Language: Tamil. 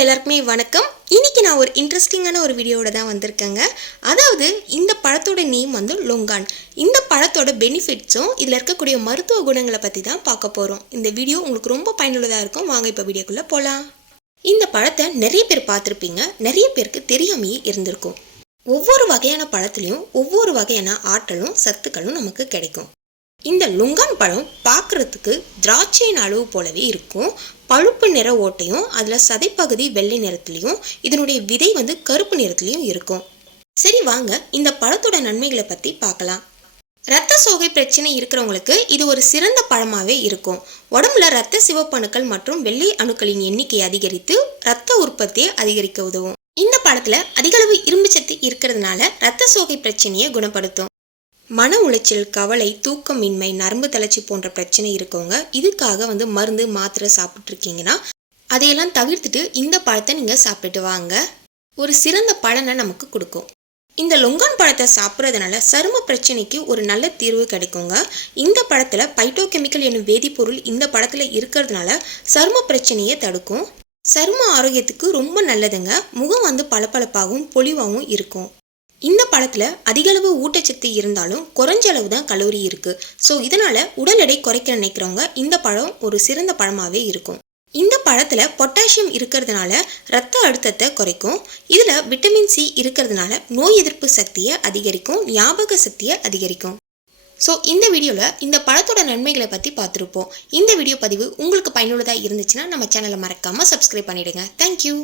மக்கள் எல்லாருக்குமே வணக்கம். இன்னைக்கு நான் ஒரு இன்ட்ரெஸ்டிங்கான ஒரு வீடியோவோட தான் வந்திருக்கேங்க. அதாவது இந்த பழத்தோட நேம் வந்து லொங்கான் இந்த பழத்தோட பெனிஃபிட்ஸும் இதில் இருக்கக்கூடிய மருத்துவ குணங்களை பற்றி தான் பார்க்க போகிறோம் இந்த வீடியோ உங்களுக்கு ரொம்ப பயனுள்ளதாக இருக்கும். வாங்க இப்போ வீடியோக்குள்ளே போகலாம் இந்த பழத்தை நிறைய பேர் பார்த்துருப்பீங்க. நிறைய பேருக்கு தெரியாமையே இருந்திருக்கும். ஒவ்வொரு வகையான பழத்துலேயும் ஒவ்வொரு வகையான ஆற்றலும் சத்துக்களும் நமக்கு கிடைக்கும். இந்த லுங்கான் பழம் பார்க்குறதுக்கு திராட்சையின் அளவு போலவே இருக்கும். பழுப்பு நிற ஓட்டையும் அதில் சதைப்பகுதி வெள்ளை நிறத்துலையும் இதனுடைய விதை வந்து கருப்பு நிறத்துலையும் இருக்கும். சரி வாங்க இந்த பழத்தோட நன்மைகளை பற்றி பார்க்கலாம். ரத்த சோகை பிரச்சனை இருக்கிறவங்களுக்கு இது ஒரு சிறந்த பழமாகவே இருக்கும். உடம்புல ரத்த சிவப்பணுக்கள் மற்றும் வெள்ளை அணுக்களின் எண்ணிக்கை அதிகரித்து ரத்த உற்பத்தியை அதிகரிக்க உதவும். இந்த பழத்தில் அதிகளவு இரும்பு சத்து இருக்கிறதுனால ரத்த சோகை பிரச்சனையை குணப்படுத்தும். மன உளைச்சல் கவலை தூக்கமின்மை நரம்பு தளர்ச்சி போன்ற பிரச்சனை இருக்கவங்க இதுக்காக வந்து மருந்து மாத்திரை சாப்பிட்ருக்கீங்கன்னா அதையெல்லாம் தவிர்த்துட்டு இந்த பழத்தை நீங்கள் சாப்பிட்டுட்டு வாங்க. ஒரு சிறந்த பலனை நமக்கு கொடுக்கும். இந்த லொங்கான் பழத்தை சாப்பிட்றதுனால சரும பிரச்சனைக்கு ஒரு நல்ல தீர்வு கிடைக்குங்க. இந்த பழத்தில் பைட்டோகெமிக்கல் என்னும் வேதிப்பொருள் இந்த பழத்தில் இருக்கிறதுனால சரும பிரச்சனையை தடுக்கும். சரும ஆரோக்கியத்துக்கு ரொம்ப நல்லதுங்க. முகம் வந்து பளபளப்பாகவும் பொலிவாகவும் இருக்கும். இந்த பழத்தில் அதிகளவு ஊட்டச்சத்து இருந்தாலும் குறைஞ்ச அளவு தான் கலோரி இருக்குது ஸோ இதனால் உடல் எடை குறைக்க நினைக்கிறவங்க இந்த பழம் ஒரு சிறந்த பழமாகவே இருக்கும். இந்த பழத்தில் பொட்டாசியம் இருக்கிறதுனால ரத்த அழுத்தத்தை குறைக்கும். இதில் விட்டமின் சி இருக்கிறதுனால நோய் எதிர்ப்பு சக்தியை அதிகரிக்கும் ஞாபக சக்தியை அதிகரிக்கும். ஸோ இந்த வீடியோவில் இந்த பழத்தோட நன்மைகளை பற்றி பார்த்துருப்போம். இந்த வீடியோ பதிவு உங்களுக்கு பயனுள்ளதாக இருந்துச்சுன்னா நம்ம சேனலை மறக்காமல் சப்ஸ்கிரைப் பண்ணிவிடுங்க தேங்க்யூ